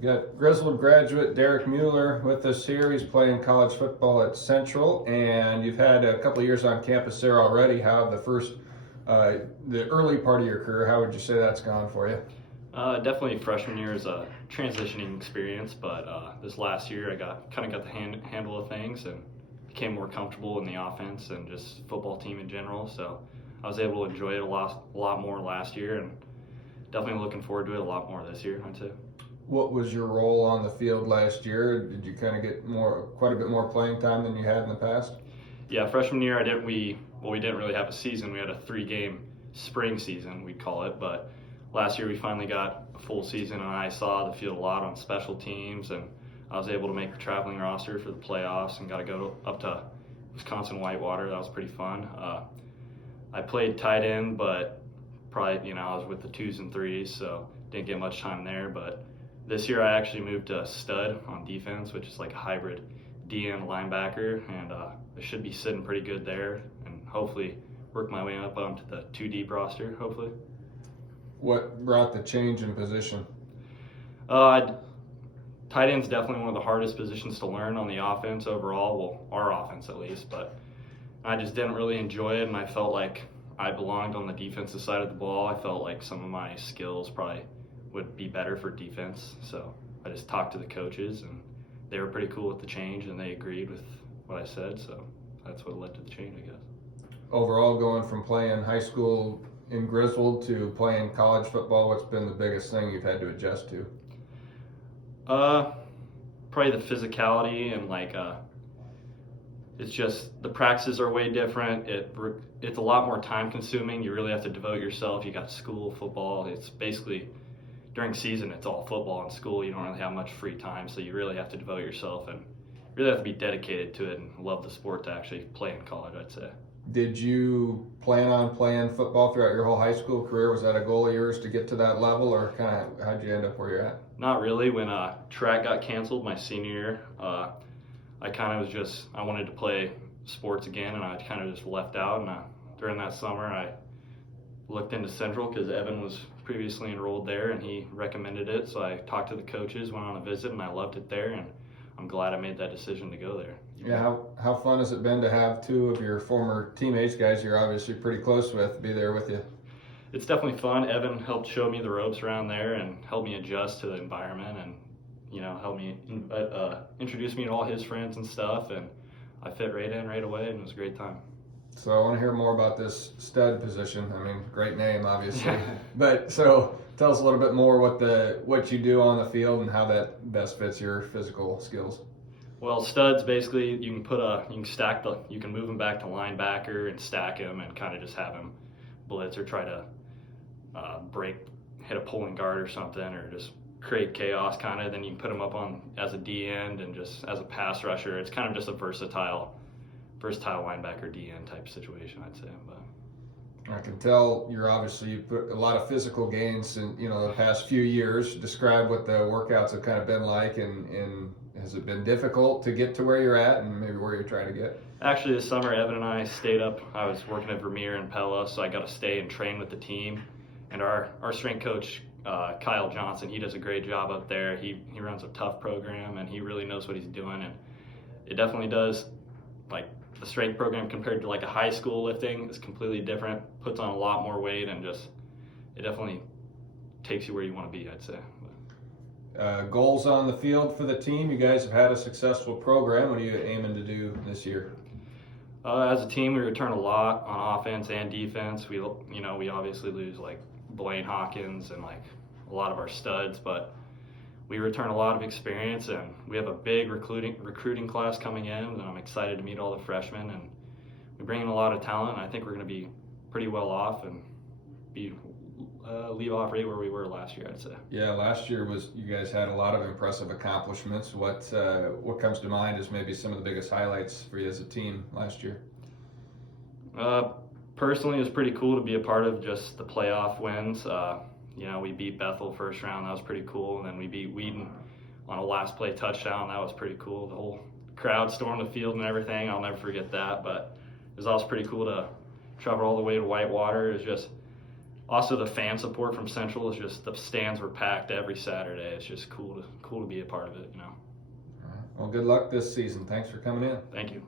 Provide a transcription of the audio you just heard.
We've got Griswold graduate Derek Mueller with us here. He's playing college football at Central, and you've had a couple of years on campus there already. How the early part of your career, how would you say that's gone for you? Definitely freshman year is a transitioning experience, but this last year I got the handle of things and became more comfortable in the offense and just football team in general. So I was able to enjoy it a lot more last year, and definitely looking forward to it a lot more this year, I'd say. What was your role on the field last year? Did you kind of get quite a bit more playing time than you had in the past? Yeah, freshman year we didn't really have a season. We had a 3-game spring season, we'd call it, but last year we finally got a full season, and I saw the field a lot on special teams, and I was able to make the traveling roster for the playoffs and got to go up to Wisconsin Whitewater. That was pretty fun. I played tight end, but probably, I was with the 2s and 3s, so didn't get much time there. But this year I actually moved to stud on defense, which is like a hybrid DN linebacker, and I should be sitting pretty good there and hopefully work my way up onto the 2 deep roster, hopefully. What brought the change in position? Tight end's definitely one of the hardest positions to learn on the offense overall, well, our offense at least, but I just didn't really enjoy it, and I felt like I belonged on the defensive side of the ball. I felt like some of my skills probably would be better for defense, so I just talked to the coaches, and they were pretty cool with the change, and they agreed with what I said, so that's what led to the change, I guess. Overall, going from playing high school in Griswold to playing college football, what's been the biggest thing you've had to adjust to? Probably the physicality and it's just the practices are way different. It's a lot more time consuming. You really have to devote yourself. You got school, football. It's basically during season it's all football and school. You don't really have much free time, so you really have to devote yourself and really have to be dedicated to it and love the sport to actually play in college, I'd say. Did you plan on playing football throughout your whole high school career? Was that a goal of yours to get to that level, or kind of how'd you end up where you're at? Not really. When track got canceled my senior year, I wanted to play sports again, and I kind of just left out. And during that summer, I looked into Central because Evan was previously enrolled there, and he recommended it. So I talked to the coaches, went on a visit, and I loved it there. And I'm glad I made that decision to go there. Yeah, how fun has it been to have 2 of your former teammates, guys you're obviously pretty close with, be there with you? It's definitely fun. Evan helped show me the ropes around there and helped me adjust to the environment, and helped me introduce me to all his friends and stuff, and I fit right in right away, and it was a great time. So I want to hear more about this stud position. I mean, great name, obviously. But so tell us a little bit more what you do on the field and how that best fits your physical skills. Well, studs basically you can move them back to linebacker and stack him and kind of just have him blitz or try to hit a pulling guard or something, or just create chaos kind of. Then you can put him up on as a D end and just as a pass rusher. It's kind of just a versatile linebacker D end type situation, I'd say. But I can tell you put a lot of physical gains in the past few years. Describe what the workouts have kind of been like, and has it been difficult to get to where you're at and maybe where you're trying to get? Actually, this summer, Evan and I stayed up. I was working at Vermeer and Pella, so I got to stay and train with the team. And our strength coach, Kyle Johnson, he does a great job up there. He runs a tough program, and he really knows what he's doing. And it definitely does, like, the strength program compared to like a high school lifting is completely different. Puts on a lot more weight, and it definitely takes you where you want to be, I'd say. Goals on the field for the team. You guys have had a successful program. What are you aiming to do this year? As a team, we return a lot on offense and defense. We obviously lose like Blaine Hawkins and like a lot of our studs, but we return a lot of experience, and we have a big recruiting class coming in, and I'm excited to meet all the freshmen, and we bring in a lot of talent, and I think we're going to be pretty well off and leave off right where we were last year, I'd say. Yeah, last year you guys had a lot of impressive accomplishments. What comes to mind as maybe some of the biggest highlights for you as a team last year? Personally, it was pretty cool to be a part of just the playoff wins. We beat Bethel first round. That was pretty cool. And then we beat Wheaton on a last play touchdown. That was pretty cool. The whole crowd stormed the field and everything. I'll never forget that. But it was also pretty cool to travel all the way to Whitewater. It was just also the fan support from Central is just, the stands were packed every Saturday. It's just cool to be a part of it, you know. All right. Well, good luck this season. Thanks for coming in. Thank you.